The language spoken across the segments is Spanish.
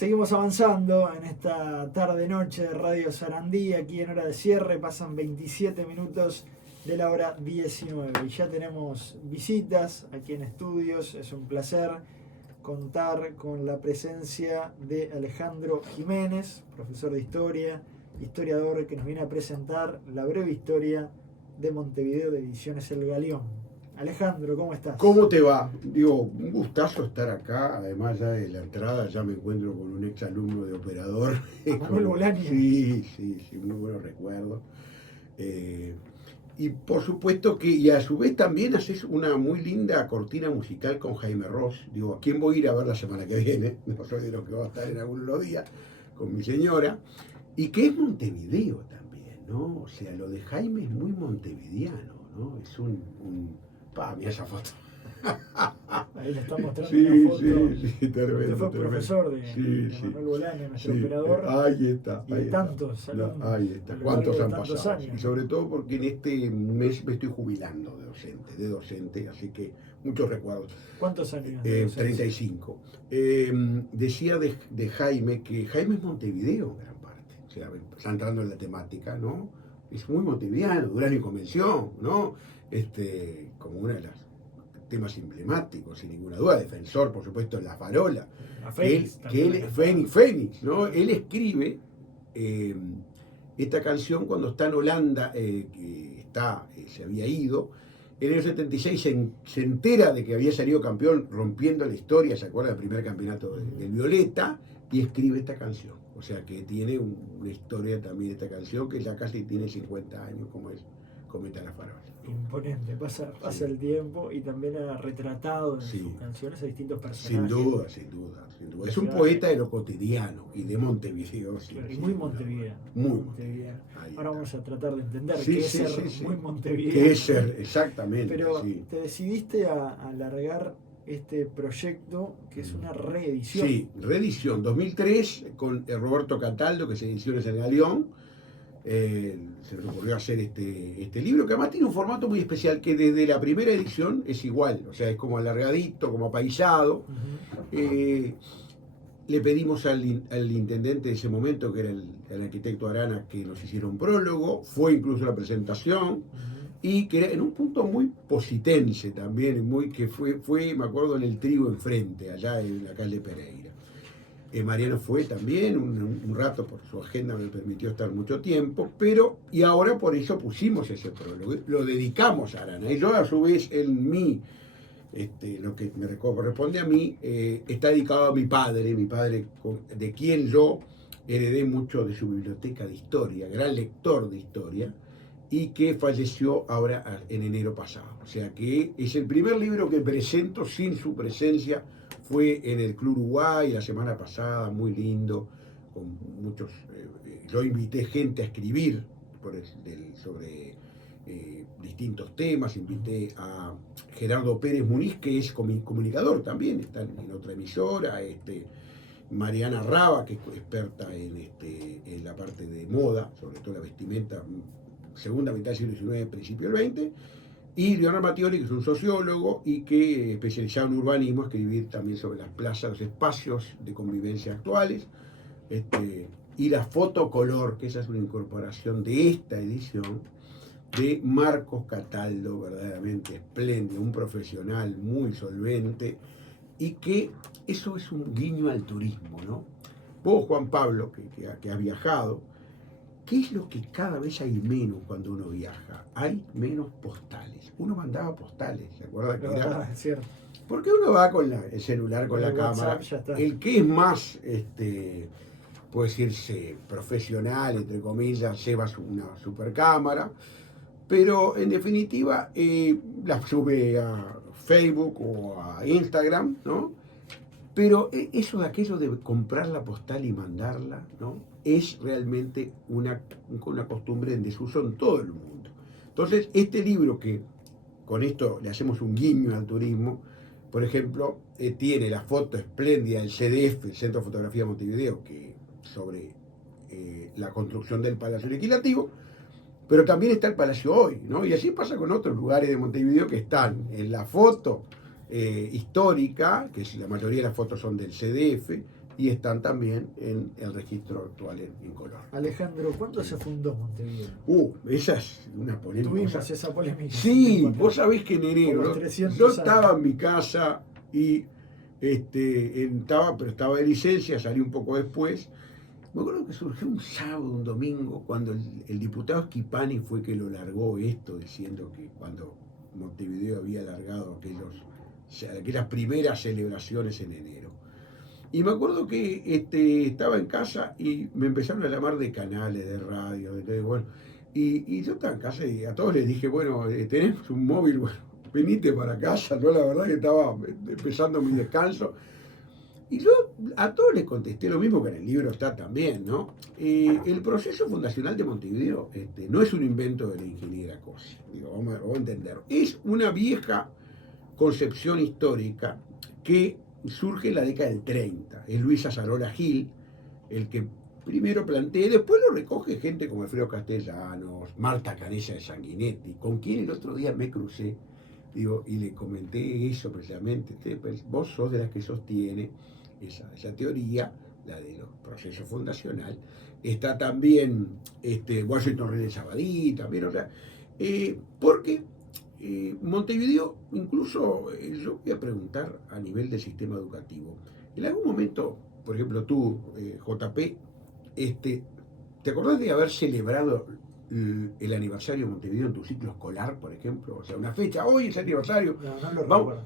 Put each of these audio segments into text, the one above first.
Seguimos avanzando en esta tarde-noche de Radio Sarandí, aquí en hora de cierre. Pasan 27 minutos de la hora 19 y ya tenemos visitas aquí en estudios. Es un placer contar con la presencia de Alejandro Jiménez, profesor de historia, historiador, que nos viene a presentar la breve historia de Montevideo de Ediciones El Galeón. Alejandro, ¿cómo estás? ¿Cómo te va? Digo, un gustazo estar acá. Además, ya de la entrada ya me encuentro con un ex alumno de operador. Manuel Bolaño. Sí, muy buenos recuerdos. Y por supuesto que, y a su vez también haces una muy linda cortina musical con Jaime Ross. Digo, ¿a quién voy a ir a ver la semana que viene? No soy de los que va a estar en algunos días con mi señora. Y que es Montevideo también, ¿no? O sea, lo de Jaime es muy montevideano, ¿no? Es mira esa foto. Ahí le está mostrando Sí, una foto. sí, tremendo. Usted fue profesor de Sí. Manuel Bolaño, nuestro Sí, operador. ahí está. Y de tantos alumnos. Ahí está. a lo ¿Cuántos largo han de tantos pasado? años. Y sobre todo porque en este mes me estoy jubilando de docente, así que muchos recuerdos. ¿Cuántos años de docencia? 35. Decía de Jaime que Jaime es Montevideo en gran parte. O sea, está entrando en la temática, ¿no? Es muy montevideano, Durazno y Convención, ¿no? Como uno de los temas emblemáticos, sin ninguna duda, defensor, por supuesto, de La Farola. Fénix, ¿no? Él escribe esta canción cuando está en Holanda, que se había ido. En el 76 se entera de que había salido campeón rompiendo la historia, se acuerda del primer campeonato del Violeta, y escribe esta canción. O sea que tiene una historia también esta canción, que ya casi tiene 50 años, como es Cometa La Farola. Imponente, pasa Sí. el tiempo y también ha retratado en Sí. sus canciones a distintos personajes. Sin duda. Es un poeta de lo cotidiano y de Montevideo. Y muy montevideano. Muy montevideano. Ahora vamos a tratar de entender Sí, qué sí, es ser sí. muy montevideano. ¿Qué es ser? Exactamente. Pero sí. te decidiste a alargar este proyecto que es una reedición. Sí, reedición 2003 con Roberto Cataldo, que es Ediciones El Galeón. Se le ocurrió hacer este libro, que además tiene un formato muy especial, que desde la primera edición es igual, o sea, es como alargadito, como apaisado. Le pedimos al intendente de ese momento, que era el arquitecto Arana, que nos hiciera un prólogo, fue incluso la presentación, y que era en un punto muy positense también, que fue, me acuerdo, en el Trigo enfrente, allá en la calle Pereira. Mariano fue también un rato, por su agenda me permitió estar mucho tiempo, y ahora por eso pusimos ese prólogo, lo dedicamos a Arana, y yo a su vez lo que me corresponde a mí, está dedicado a mi padre, de quien yo heredé mucho de su biblioteca de historia, gran lector de historia, y que falleció ahora en enero pasado. O sea que es el primer libro que presento sin su presencia. Fue en el Club Uruguay la semana pasada, muy lindo, con muchos. Yo invité gente a escribir sobre distintos temas. Invité a Gerardo Pérez Muniz, que es comunicador también, está en otra emisora. Mariana Raba, que es experta en la parte de moda, sobre todo la vestimenta, segunda mitad del siglo XIX, principio del XX, y Leonardo Mattioli, que es un sociólogo y que especializado en urbanismo, escribir también sobre las plazas, los espacios de convivencia actuales, y la fotocolor, que esa es una incorporación de esta edición, de Marcos Cataldo, verdaderamente espléndido, un profesional muy solvente, y que eso es un guiño al turismo, ¿no? Vos, Juan Pablo, que has viajado, ¿qué es lo que cada vez hay menos cuando uno viaja? Hay menos postales. Uno mandaba postales, ¿se acuerda que era? Es cierto. Porque uno va con el celular, con la cámara. El que es más, puede decirse, profesional, entre comillas, lleva una super cámara, pero en definitiva la sube a Facebook o a Instagram, ¿no? Pero eso de aquello de comprar la postal y mandarla, ¿no? Es realmente una costumbre en desuso en todo el mundo. Entonces, este libro, que con esto le hacemos un guiño al turismo, por ejemplo, tiene la foto espléndida del CDF, el Centro de Fotografía de Montevideo, sobre la construcción del Palacio Legislativo, pero también está el Palacio Hoy, ¿no? Y así pasa con otros lugares de Montevideo que están en la foto histórica, que la mayoría de las fotos son del CDF, y están también en el registro actual en color. Alejandro, ¿cuándo se fundó Montevideo? Esa es una polémica. Tuvimos esa polémica. Sí, vos sabés que en enero yo estaba en mi casa y pero estaba de licencia, salí un poco después. Me acuerdo que surgió un sábado, un domingo, cuando el diputado Schipani fue que lo largó esto, diciendo que cuando Montevideo había largado aquellas primeras celebraciones en enero. Y me acuerdo que estaba en casa y me empezaron a llamar de canales, de radio, bueno, y yo estaba en casa y a todos les dije, bueno, tenemos un móvil, bueno, venite para casa, ¿no? La verdad que estaba empezando mi descanso. Y yo a todos les contesté lo mismo que en el libro está también, ¿no? El proceso fundacional de Montevideo no es un invento de la ingeniera Cosi, vamos a entenderlo. Es una vieja concepción histórica que surge en la década del 30. Es Luis Azarola Gil el que primero plantea, después lo recoge gente como Alfredo Castellanos, Marta Canella de Sanguinetti, con quien el otro día me crucé, y le comenté eso precisamente. Vos sos de las que sostiene esa teoría, la de los procesos fundacional. Está también Washington René Sabadí, también, o sea, porque Montevideo, incluso yo voy a preguntar a nivel del sistema educativo. En algún momento, por ejemplo, tú, JP, ¿te acordás de haber celebrado el aniversario de Montevideo en tu ciclo escolar, por ejemplo? O sea, una fecha, hoy es aniversario. No lo recuerdo.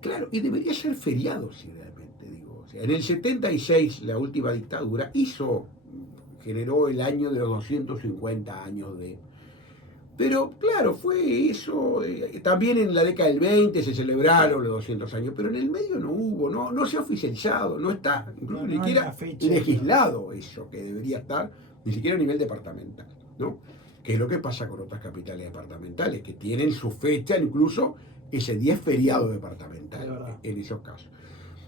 Claro, y debería ser feriado, si realmente digo. O sea, en el 76, la última dictadura generó el año de los 250 años de... Pero claro, fue eso. También en la década del 20 se celebraron los 200 años, pero en el medio no hubo, no se ha oficializado, no está, incluso ni siquiera legislado eso, que debería estar, ni siquiera a nivel departamental, ¿no? Que es lo que pasa con otras capitales departamentales, que tienen su fecha, incluso ese día es feriado departamental, en esos casos.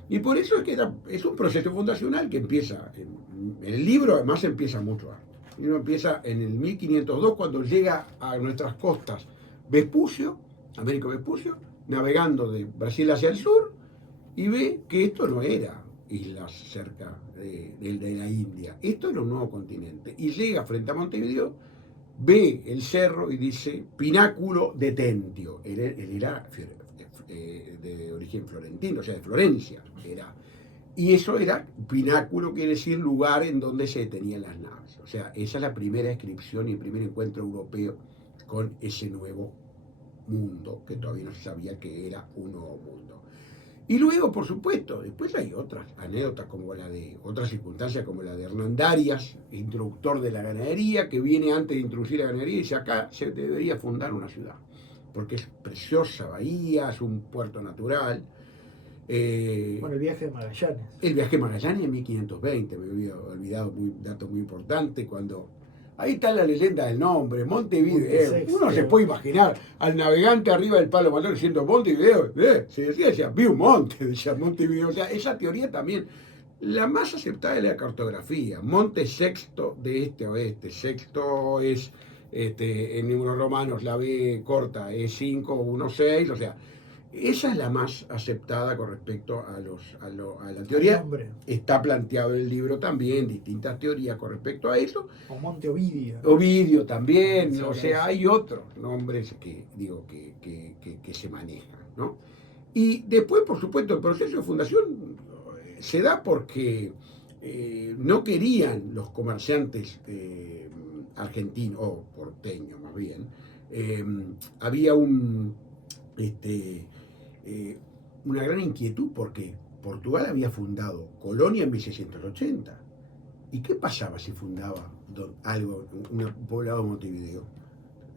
Y por eso es que es un proceso fundacional que empieza, en el libro además empieza mucho antes. Uno empieza en el 1502 cuando llega a nuestras costas Américo Vespucio, navegando de Brasil hacia el sur, y ve que esto no era islas cerca de la India, esto era un nuevo continente. Y llega frente a Montevideo, ve el cerro y dice Pináculo de Tentio. Él era de origen florentino, o sea, de Florencia. Y eso era, pináculo quiere decir lugar en donde se detenían las naves. O sea, esa es la primera descripción y el primer encuentro europeo con ese nuevo mundo, que todavía no se sabía que era un nuevo mundo. Y luego, por supuesto, después hay otras anécdotas, otras circunstancias como la de Hernán Darias, introductor de la ganadería, que viene antes de introducir la ganadería y dice, acá se debería fundar una ciudad, porque es preciosa bahía, es un puerto natural. El viaje de Magallanes. El viaje de Magallanes en 1520, me había olvidado dato muy importante, cuando... Ahí está la leyenda del nombre, Montevideo. Uno se puede imaginar al navegante arriba del palo mayor diciendo Montevideo. Se decía, vi un monte, decía Montevideo. O sea, esa teoría también, la más aceptada es la cartografía. Monte sexto de este a oeste. Sexto es, en números romanos, la B corta es 5, 1, 6, o sea... Esa es la más aceptada con respecto a la teoría. Está planteado en el libro también distintas teorías con respecto a eso. O Monte Ovidio. Ovidio también, o sea, hay otros nombres que se manejan, ¿no? Y después, por supuesto, el proceso de fundación se da porque no querían los comerciantes argentinos, o porteños más bien, había una gran inquietud porque Portugal había fundado Colonia en 1680. ¿Y qué pasaba si fundaba un poblado de Montevideo?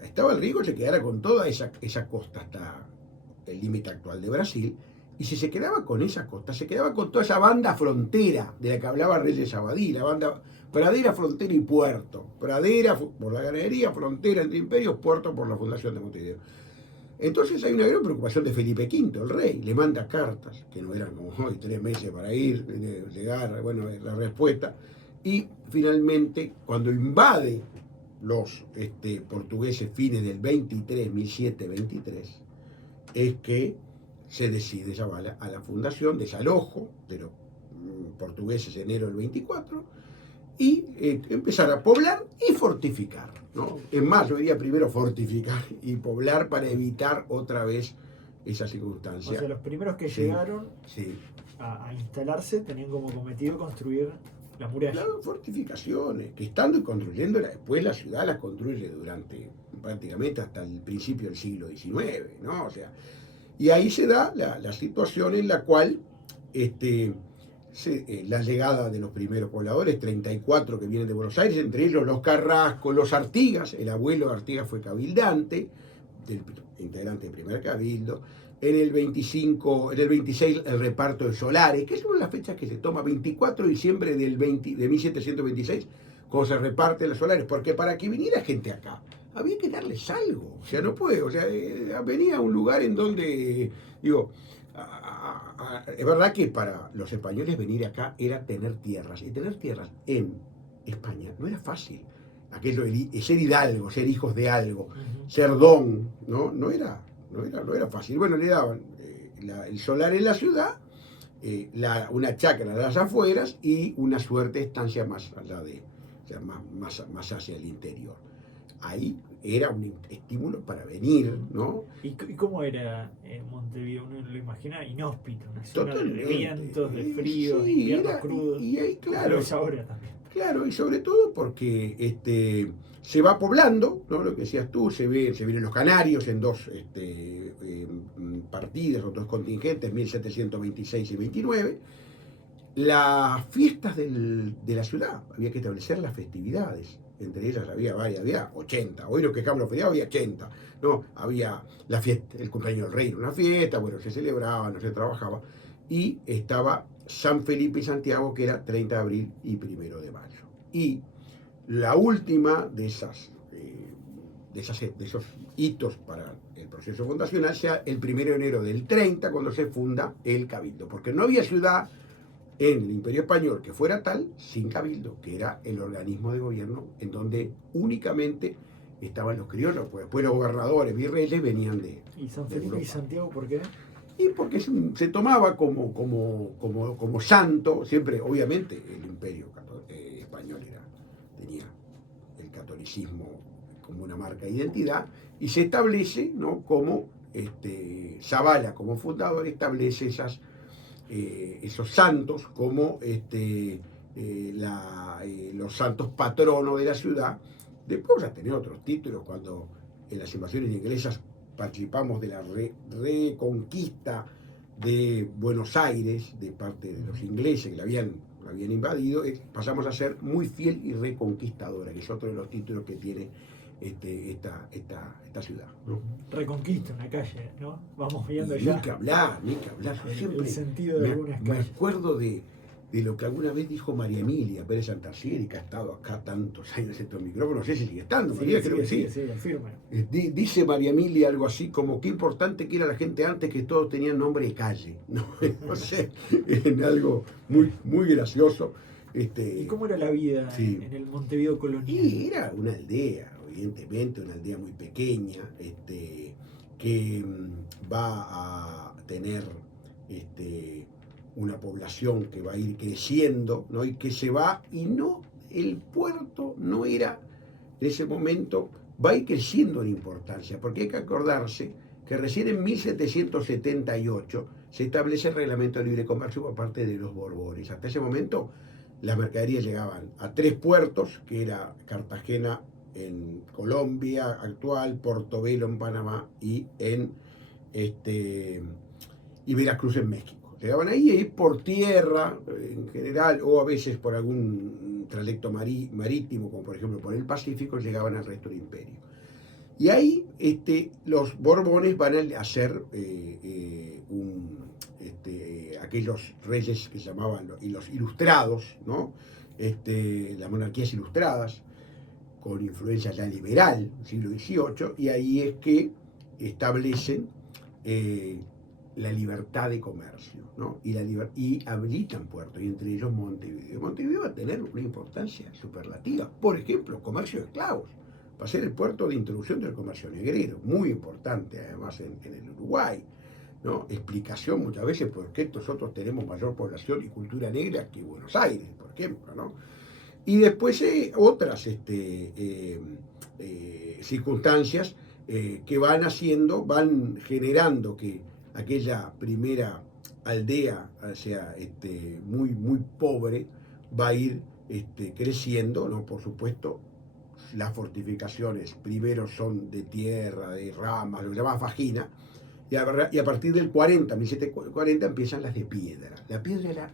Estaba el riesgo de que se quedara con toda esa costa hasta el límite actual de Brasil, y si se quedaba con esa costa, se quedaba con toda esa banda frontera de la que hablaba Reyes Sabadí, la banda pradera, frontera y puerto. Pradera por la ganadería, frontera entre imperios, puerto por la fundación de Montevideo. Entonces hay una gran preocupación de Felipe V, el rey, le manda cartas, que no eran como hoy, 3 meses para ir, llegar, bueno, la respuesta, y finalmente, cuando invade los portugueses fines del 23, 1723, es que se decide llamar a la fundación, desalojo de los portugueses enero del 24, y empezar a poblar y fortificar, ¿no? Es más, yo diría primero fortificar y poblar para evitar otra vez esa circunstancia. O sea, los primeros que Sí, llegaron sí. a instalarse tenían como cometido construir la muralla. Claro, fortificaciones, que estando y construyéndola, después la ciudad las construye durante prácticamente hasta el principio del siglo XIX, ¿no? O sea, y ahí se da la situación en la cual la llegada de los primeros pobladores, 34 que vienen de Buenos Aires, entre ellos los Carrasco, los Artigas, el abuelo de Artigas fue cabildante, integrante del primer cabildo. En el 25, en el 26 el reparto de solares, que es una de las fechas que se toma, 24 de diciembre de 1726, cuando se reparten los solares, porque para que viniera gente acá, había que darles algo, o sea, no puede, o sea, venía a un lugar en donde, digo, es verdad que para los españoles venir acá era tener tierras, y tener tierras en España no era fácil, aquello de ser hidalgo, ser hijos de algo, ser don, no era fácil. Bueno, le daban el solar en la ciudad, una chacra a las afueras y una suerte de estancia más allá o sea, más hacia el interior. Ahí era un estímulo para venir, ¿no? ¿Y cómo era Montevideo? Uno lo imagina inhóspito, una zona de Totalmente. vientos, de frío, de Sí, inviernos crudos. y ahí, claro. Es ahora también. Claro, y sobre todo porque se va poblando, ¿no? Lo que decías tú, se vienen los canarios en dos partidas o dos contingentes, 1726 y 29. Las fiestas de la ciudad, había que establecer las festividades. Entre ellas había 80. Hoy lo que Cámara feriado había 80. ¿No? Había la fiesta, el cumpleaños del rey, una fiesta, bueno, se celebraba, no se trabajaba. Y estaba San Felipe y Santiago, que era 30 de abril y 1 de mayo. Y la última de esos hitos para el proceso fundacional sea el 1 de enero del 30, cuando se funda el Cabildo. Porque no había ciudad en el Imperio Español que fuera tal sin cabildo, que era el organismo de gobierno en donde únicamente estaban los criollos, pues después los gobernadores, virreyes venían de ¿Y San Felipe y Santiago por qué? Y porque se tomaba como santo, siempre, obviamente, el Imperio Español tenía el catolicismo como una marca de identidad, y se establece, ¿no? Como Zavala, como fundador, establece esos santos como los santos patronos de la ciudad. Después ya tener otros títulos cuando en las invasiones inglesas participamos de la reconquista de Buenos Aires de parte de los ingleses que la habían invadido. Pasamos a ser muy fiel y reconquistadora, que es otro de los títulos que tiene esta ciudad, ¿no? Reconquista una calle, ¿no? Vamos viendo ya. Ni que hablar. Yo siempre el sentido de algunas me calles. acuerdo de lo que alguna vez dijo María Emilia Pérez Santarcieri, que ha estado acá tantos años en estos micrófonos, no sé si sigue estando, María, creo que sí. Sí, firme. Dice María Emilia algo así como: qué importante que era la gente antes, que todos tenían nombre de calle, no sé, en algo muy gracioso. ¿Y cómo era la vida en el Montevideo colonial? Y era una aldea, evidentemente, una aldea muy pequeña, que va a tener una población que va a ir creciendo, ¿no? Y que se va, el puerto no era, en ese momento, va a ir creciendo en importancia, porque hay que acordarse que recién en 1778 se establece el reglamento de libre comercio por parte de los Borbones. Hasta ese momento las mercaderías llegaban a 3 puertos, que era Cartagena en Colombia actual, Portobelo en Panamá y Veracruz en México. Llegaban ahí por tierra en general, o a veces por algún trayecto marítimo, como por ejemplo por el Pacífico, llegaban al resto del imperio. Y ahí los Borbones van a ser aquellos reyes que se llamaban los ilustrados, ¿no? Las monarquías ilustradas, con influencia ya liberal, siglo XVIII, y ahí es que establecen la libertad de comercio, ¿no? Y habilitan puertos, y entre ellos Montevideo. Montevideo va a tener una importancia superlativa. Por ejemplo, comercio de esclavos. Va a ser el puerto de introducción del comercio negrero, muy importante además en el Uruguay. ¿no? Explicación muchas veces por qué nosotros tenemos mayor población y cultura negra que Buenos Aires, por ejemplo, ¿no? Y después otras circunstancias que van generando que aquella primera aldea, o sea, muy, muy pobre, va a ir creciendo, ¿no? Por supuesto, las fortificaciones primero son de tierra, de ramas, lo que se llama fajina, y a partir del 40, 1740, empiezan las de piedra. La piedra era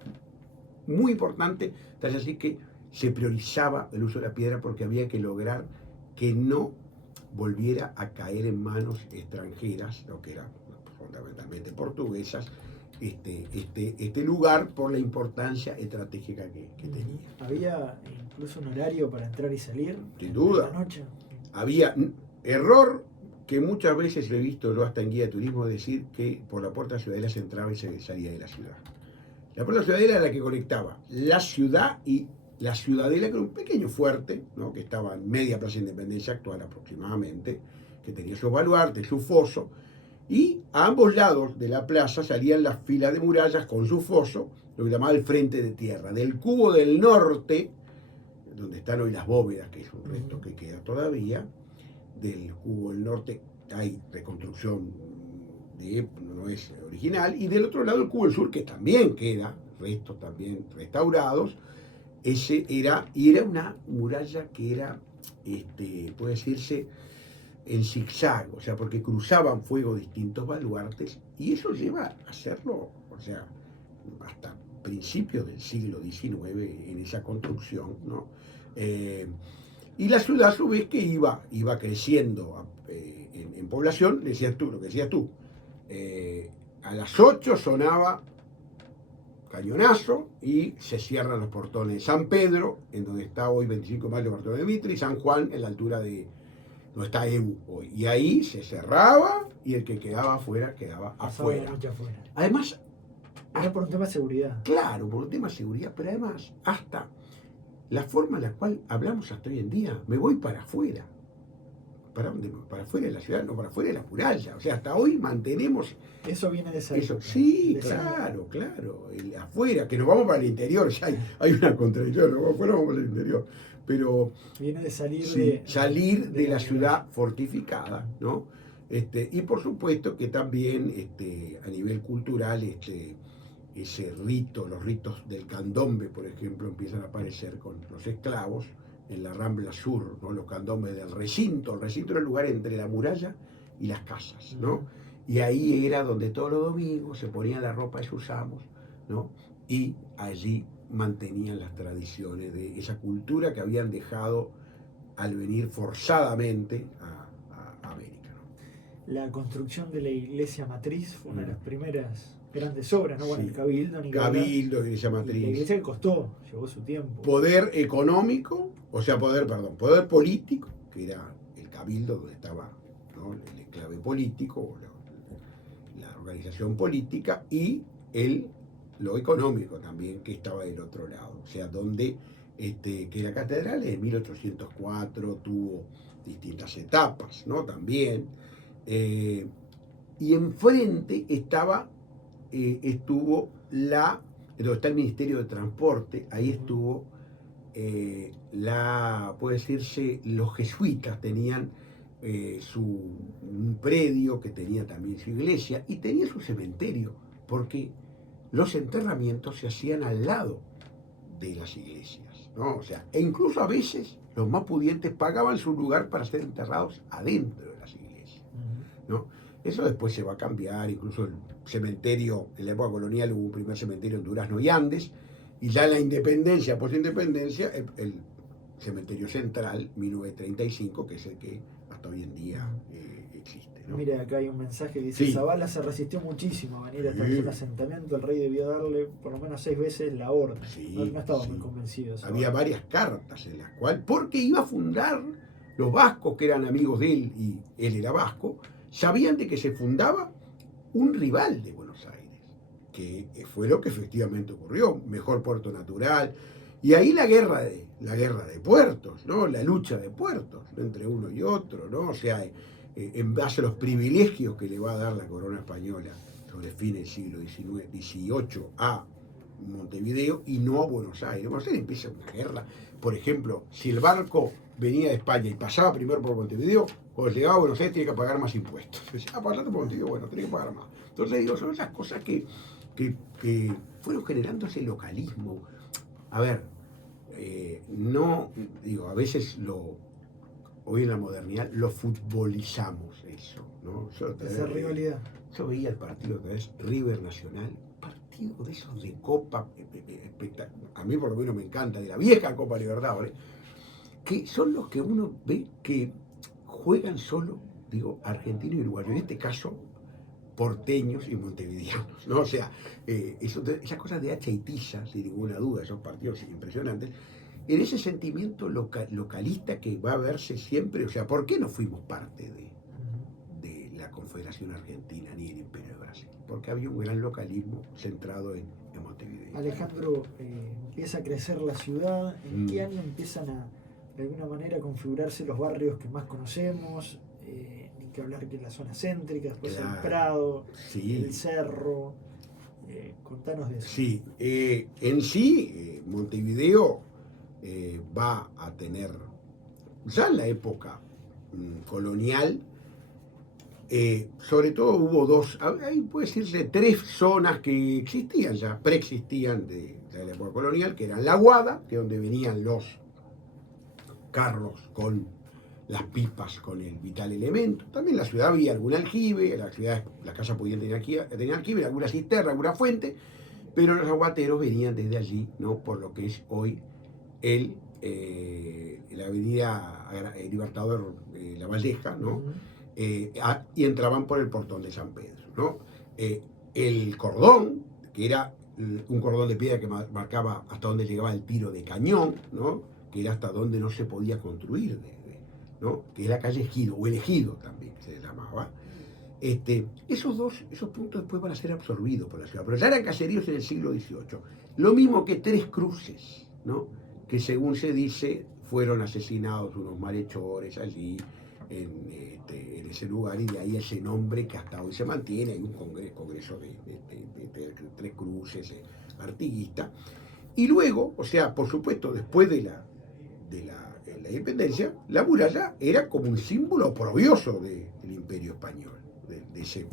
muy importante, tal así que se priorizaba el uso de la piedra porque había que lograr que no volviera a caer en manos extranjeras, lo que eran fundamentalmente portuguesas, este lugar por la importancia estratégica que tenía. ¿Había incluso un horario para entrar y salir? Sin duda. ¿En la noche? Había error que muchas veces he visto yo hasta en guía de turismo decir que por la puerta ciudadela se entraba y se salía de la ciudad. La puerta ciudadela era la que conectaba la ciudad y la ciudadela, que era un pequeño fuerte, ¿no? Que estaba en media Plaza Independencia actual aproximadamente, que tenía sus baluartes, su foso, y a ambos lados de la plaza salían las filas de murallas con su foso, lo que llamaba el frente de tierra. Del cubo del norte, donde están hoy las bóvedas, que es un resto que queda todavía, del cubo del norte hay reconstrucción no es original, y del otro lado el cubo del sur, que también queda, restos también restaurados. Era una muralla que era, puede decirse, en zigzag, o sea, porque cruzaban fuego distintos baluartes, y eso lleva a hacerlo, o sea, hasta principios del siglo XIX en esa construcción, ¿no? Y la ciudad a su vez que iba creciendo en población, decías tú, lo que decías tú, a las 8 sonaba cañonazo y se cierran los portones de San Pedro, en donde está hoy 25 de mayo Bartolomé Mitre, y San Juan en la altura de donde está Ebu hoy. Y ahí se cerraba y el que quedaba afuera quedaba afuera. Además, era por un tema de seguridad. Claro, por un tema de seguridad, pero además hasta la forma en la cual hablamos hasta hoy en día, me voy para afuera. ¿Para dónde? Para afuera de la ciudad, no para afuera de la muralla. O sea, hasta hoy mantenemos... Eso viene de esa época. Sí, claro. Afuera, que nos vamos para el interior, ya hay una contradicción, nos vamos afuera, vamos para el interior. Pero... Viene de salir de la ciudad fortificada, ¿no? Y por supuesto que también a nivel cultural ese rito, los ritos del candombe, por ejemplo, empiezan a aparecer con los esclavos en la Rambla Sur, ¿no? Los candombes del recinto. El recinto era el lugar entre la muralla y las casas, ¿no? Y ahí era donde todos los domingos se ponían la ropa de sus amos, ¿no? Y allí mantenían las tradiciones de esa cultura que habían dejado al venir forzadamente a América, ¿no? La construcción de la iglesia matriz fue una de las primeras grandes obras, ¿no? Bueno, Sí. el Cabildo, Cabildo, iglesia matriz. La iglesia que costó, llevó su tiempo. Poder económico, poder político, que era el Cabildo, donde estaba, ¿no? El enclave político, la organización política, y lo económico también, que estaba del otro lado. O sea, donde que la catedral en 1804 tuvo distintas etapas, ¿no? También. Y enfrente estuvo donde está el Ministerio de Transporte, ahí estuvo puede decirse, los jesuitas tenían un predio que tenía también su iglesia y tenía su cementerio, porque los enterramientos se hacían al lado de las iglesias, ¿no? O sea, e incluso a veces los más pudientes pagaban su lugar para ser enterrados adentro de las iglesias, ¿no? Eso después se va a cambiar, incluso el cementerio, en la época colonial hubo un primer cementerio en Durazno y Andes, y ya en la independencia, post-independencia, el cementerio central, 1935, que es el que hasta hoy en día existe, ¿no? Mira, acá hay un mensaje que dice: Sí. Zavala se resistió muchísimo a venir hasta el asentamiento, el rey debió darle por lo menos 6 veces la orden. Sí, no estaba muy convencido. Había varias cartas en las cuales, porque iba a fundar, los vascos que eran amigos de él, y él era vasco, sabían de que se fundaba un rival de Buenos Aires, que fue lo que efectivamente ocurrió, mejor puerto natural, y ahí la guerra de puertos, ¿no? La lucha de puertos, ¿no? Entre uno y otro, ¿no? O sea, en base a los privilegios que le va a dar la corona española sobre fines del siglo XVIII a Montevideo y no a Buenos Aires. Buenos Aires empieza una guerra. Por ejemplo, si el barco venía de España y pasaba primero por Montevideo, cuando llegaba a Buenos Aires tenía que pagar más impuestos. Decía, pasando por Montevideo, bueno, tenía que pagar más. Entonces digo, son esas cosas que fueron generando ese localismo. A ver, no, digo, a veces hoy en la modernidad lo futbolizamos eso, ¿no? Esa rivalidad. Yo veía el partido otra vez, River Nacional, partido de esos de Copa, a mí por lo menos me encanta, de la vieja Copa Libertadores, que son los que uno ve que juegan solo, digo, argentino y uruguayo, en este caso porteños y montevideanos, ¿no? O sea, esas cosas de hacha y tiza, sin ninguna duda, esos partidos impresionantes, en ese sentimiento localista que va a verse siempre, o sea, ¿por qué no fuimos parte de la Confederación Argentina ni el Imperio de Brasil? Porque había un gran localismo centrado en Montevideo. Alejandro, empieza a crecer la ciudad, ¿en qué año empiezan de alguna manera a configurarse los barrios que más conocemos? Ni que hablar que en la zona céntrica, después el Prado, sí. El Cerro, contanos de eso. Sí, en sí, Montevideo va a tener, ya en la época colonial, sobre todo hubo ahí puede decirse 3 zonas que existían ya, preexistían de la época colonial, que eran la Aguada, que es donde venían los carros con las pipas con el vital elemento. También en la ciudad había algún aljibe, las casas podían tener aljibe, alguna cisterna, alguna fuente, pero los aguateros venían desde allí, ¿no? Por lo que es hoy la avenida Libertador La Valleja, ¿no? Y entraban por el portón de San Pedro, ¿no? El cordón, que era un cordón de piedra que marcaba hasta donde llegaba el tiro de cañón, ¿no? Que era hasta donde no se podía construir, ¿no? Que es la calle Ejido, o el Ejido también se llamaba. Esos puntos después van a ser absorbidos por la ciudad, pero ya eran caseríos en el siglo XVIII. Lo mismo que 3 Cruces, ¿no? Que según se dice fueron asesinados unos malhechores allí en ese lugar, y de ahí ese nombre que hasta hoy se mantiene. Hay un congreso de 3 Cruces, artiguista. Y luego, o sea, por supuesto, después de la independencia, la muralla era como un símbolo oprobioso del Imperio Español, de ese,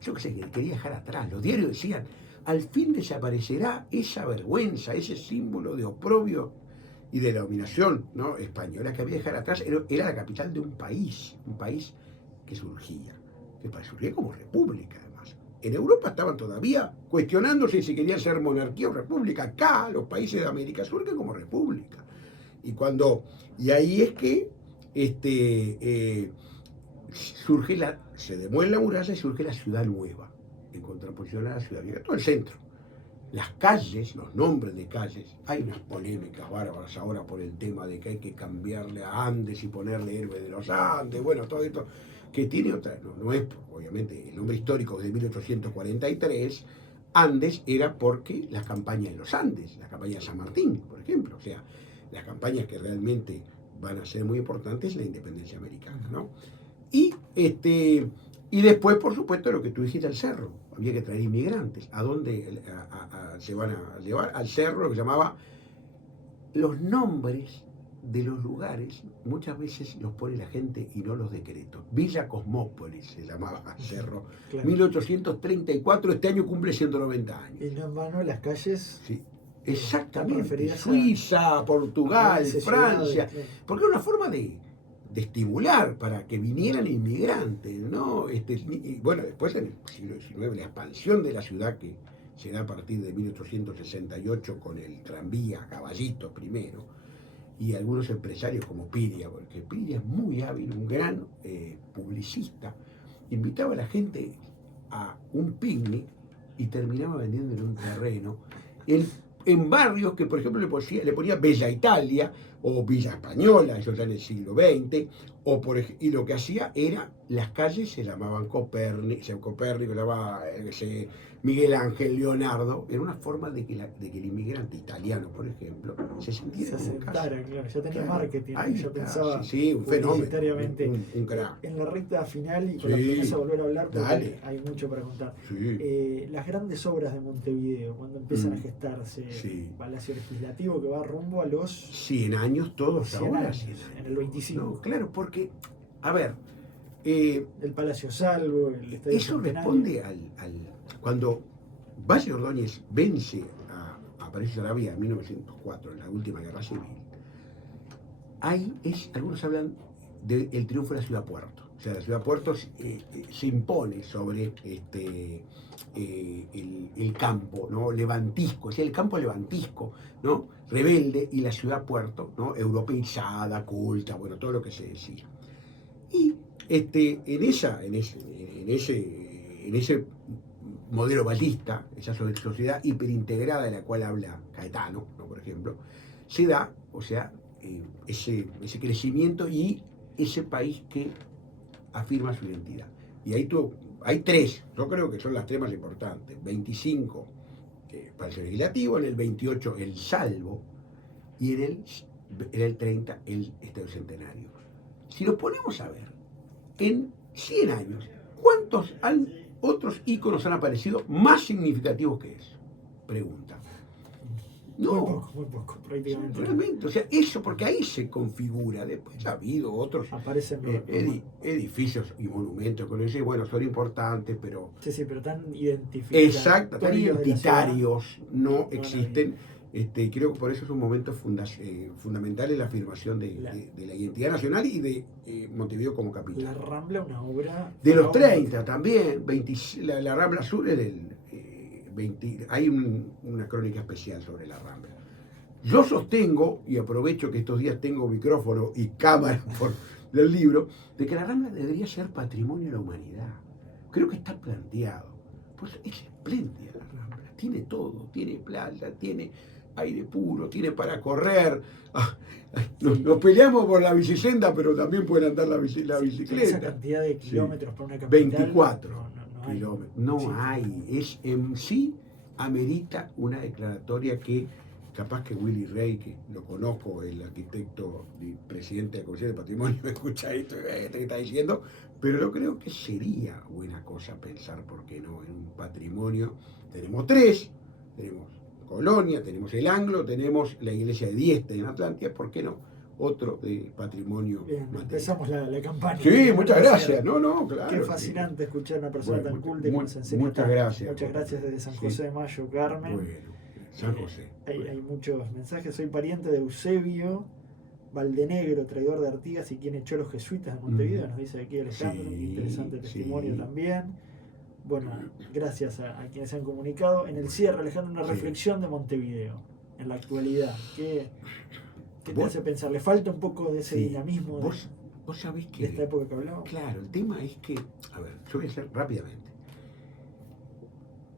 yo qué sé, que quería dejar atrás. Los diarios decían, al fin desaparecerá esa vergüenza, ese símbolo de oprobio y de la dominación, ¿no? española que había que dejar atrás. Era la capital de un país que surgía como república, además. En Europa estaban todavía cuestionándose si querían ser monarquía o república. Acá, los países de América surgen como república. Y ahí es que se demuele la muralla y surge la ciudad nueva, en contraposición a la ciudad vieja, todo el centro. Las calles, los nombres de calles, hay unas polémicas bárbaras ahora por el tema de que hay que cambiarle a Andes y ponerle Héroe de los Andes, bueno, todo esto, que tiene otra, no es, obviamente, el nombre histórico de 1843, Andes era porque las campañas de los Andes, la campaña de San Martín, por ejemplo, o sea, las campañas que realmente van a ser muy importantes la independencia americana, ¿no? Y después, por supuesto, lo que tú dijiste, al cerro. Había que traer inmigrantes. ¿A dónde se van a llevar? Al cerro, lo que llamaba. Los nombres de los lugares muchas veces los pone la gente y no los decretos. Villa Cosmópolis se llamaba al cerro. Claro. 1834, este año cumple 190 años. Y no en vano las calles. Sí. Exactamente. Suiza, Portugal, Francia. Claro. Porque era una forma de estimular para que vinieran inmigrantes, ¿no? Y bueno, después en el siglo XIX, la expansión de la ciudad, que se da a partir de 1868 con el tranvía a caballitos primero, y algunos empresarios como Piria, porque Piria es muy hábil, un gran publicista, invitaba a la gente a un picnic y terminaba vendiendo en un terreno en barrios que, por ejemplo, le ponía Bella Italia o Villa Española, eso ya en el siglo XX, y lo que hacía era, las calles se llamaban Copérnico, se llamaba Miguel Ángel, Leonardo, era una forma de que el inmigrante italiano, por ejemplo, se sintiera se como en casa. sentara, claro, ya tenía Claro, marketing, ahí ya está, pensaba sí, un fenómeno, publicitariamente. un crack. En la recta final, y con la Sí, promesa de volver a hablar, porque dale. hay mucho para contar. Sí, Las grandes obras de Montevideo, cuando empiezan a gestarse, sí. Palacio Legislativo que va rumbo a los 100 años todos 100 ahora, años, 100 años. en el 25. No, claro, porque, a ver, El Palacio Salvo, el Estadio eso Centenario. responde cuando Valle Ordóñez vence a París y Arabia en 1904, en la última guerra civil. Algunos hablan del triunfo de la ciudad puerto. O sea, la ciudad puerto se impone sobre el campo, ¿no? Levantisco, o sea, el campo levantisco, ¿no? Rebelde, y la ciudad puerto, ¿no? Europeizada, culta, bueno, todo lo que se decía. Y en ese modelo ballista, esa sociedad hiperintegrada de la cual habla Caetano, ¿no? Por ejemplo, se da, o sea, ese crecimiento y ese país que afirma su identidad. Y hay tres, yo creo que son las tres más importantes. 25, Palacio Legislativo; en el 28, el Salvo; y en el 30, el Estadio Centenario. Si nos ponemos a ver, en 100 años, ¿cuántos otros íconos han aparecido más significativos que eso? Pregunta. No, muy poco, prácticamente. Realmente, o sea, eso, porque ahí se configura. Después ha habido otros edificios y monumentos que dicen, bueno, son importantes, pero... Sí, pero tan identificados. Exacto, tan identitarios, no existen. Creo que por eso es un momento fundamental en la afirmación de la identidad nacional y de Montevideo como capital. La Rambla, una obra... De los 30 también, la Rambla Sur es del... hay una crónica especial sobre la Rambla. Yo sostengo, y aprovecho que estos días tengo micrófono y cámara por el libro, de que la Rambla debería ser patrimonio de la humanidad. Creo que está planteado. Pues es espléndida la Rambla, tiene todo, tiene playa, tiene aire puro, tiene para correr. Nos peleamos por la bicicenda, pero también pueden andar la bicicleta. Esa cantidad de kilómetros por una capital. 24 no kilómetros. No hay. Es en sí amerita una declaratoria que capaz que Willy Rey, que lo conozco, el arquitecto y presidente de la Comisión de Patrimonio, me escucha esto que está diciendo, pero yo creo que sería buena cosa pensar, ¿por qué no?, en un patrimonio. Tenemos tres, tenemos Colonia, tenemos el Anglo, tenemos la iglesia de Dieste en Atlántida, ¿por qué no? Otro de patrimonio. Bien, empezamos la campaña. Sí, muchas gracias. No, claro. Qué fascinante escuchar a una persona tan culta que nos enseña. Muchas gracias. Muchas gracias desde San José de Mayo, Carmen. Bueno, San José. Hay muchos mensajes. Soy pariente de Eusebio Valdenegro, traidor de Artigas y quien echó a los jesuitas de Montevideo, nos dice aquí Alejandro. Sí, interesante testimonio también. Bueno, gracias a quienes se han comunicado. En el cierre, Alejandro, una reflexión de Montevideo en la actualidad. ¿Qué te hace pensar? ¿Le falta un poco de ese dinamismo vos sabés que, de esta época que hablábamos? Claro, el tema es que, a ver, yo voy a hacer rápidamente.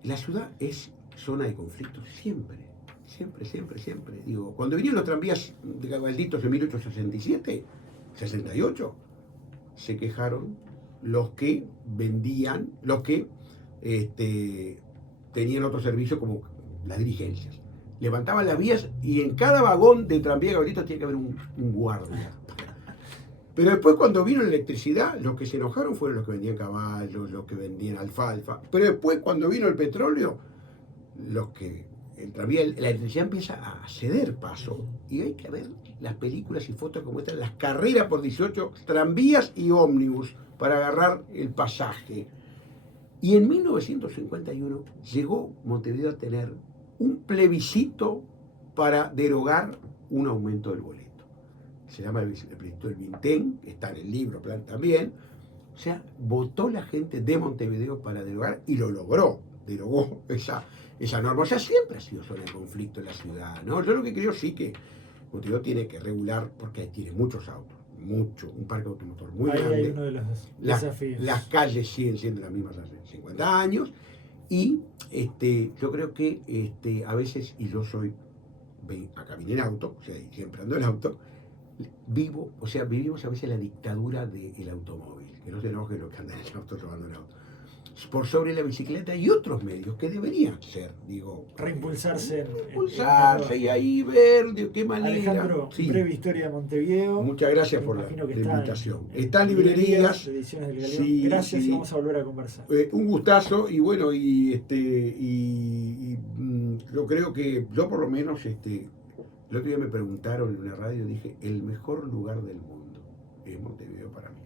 La ciudad es zona de conflicto siempre. Digo, cuando vinieron los tranvías de Cabalditos en 1867, 68, se quejaron los que vendían, los que tenían otro servicio como las dirigencias. Levantaban las vías y en cada vagón de tranvía de Cabalditos tiene que haber un guardia. Pero después, cuando vino la electricidad, los que se enojaron fueron los que vendían caballos, los que vendían alfalfa. Pero después, cuando vino el petróleo, la electricidad empieza a ceder paso. Y hay que ver las películas y fotos que muestran las carreras por 18 tranvías y ómnibus para agarrar el pasaje. Y en 1951 llegó Montevideo a tener un plebiscito para derogar un aumento del boleto. Se llama el plebiscito del Vintén, está en el libro también. O sea, votó la gente de Montevideo para derogar y lo logró, derogó esa norma. O sea, siempre ha sido zona de conflicto en la ciudad, ¿no? Yo lo que creo sí que Montevideo tiene que regular, porque tiene muchos autos, un parque automotor muy grande. Hay uno de los desafíos. Las calles siguen siendo las mismas hace 50 años y yo creo que a veces, y yo acá vine en auto, o sea, siempre ando en auto, vivimos a veces la dictadura del automóvil, que no se enojen los que andan en el auto tomando el auto, por sobre la bicicleta y otros medios que deberían ser, digo, reimpulsarse. Reimpulsarse y ahí ver de qué manera. Alejandro, Sí. Breve Historia de Montevideo. Muchas gracias por la invitación. Está en librerías. Ediciones del Galeón. Sí, Gracias sí. y vamos a volver a conversar. Un gustazo y bueno, yo creo que yo por lo menos, el otro día me preguntaron en una radio, dije, el mejor lugar del mundo es Montevideo para mí.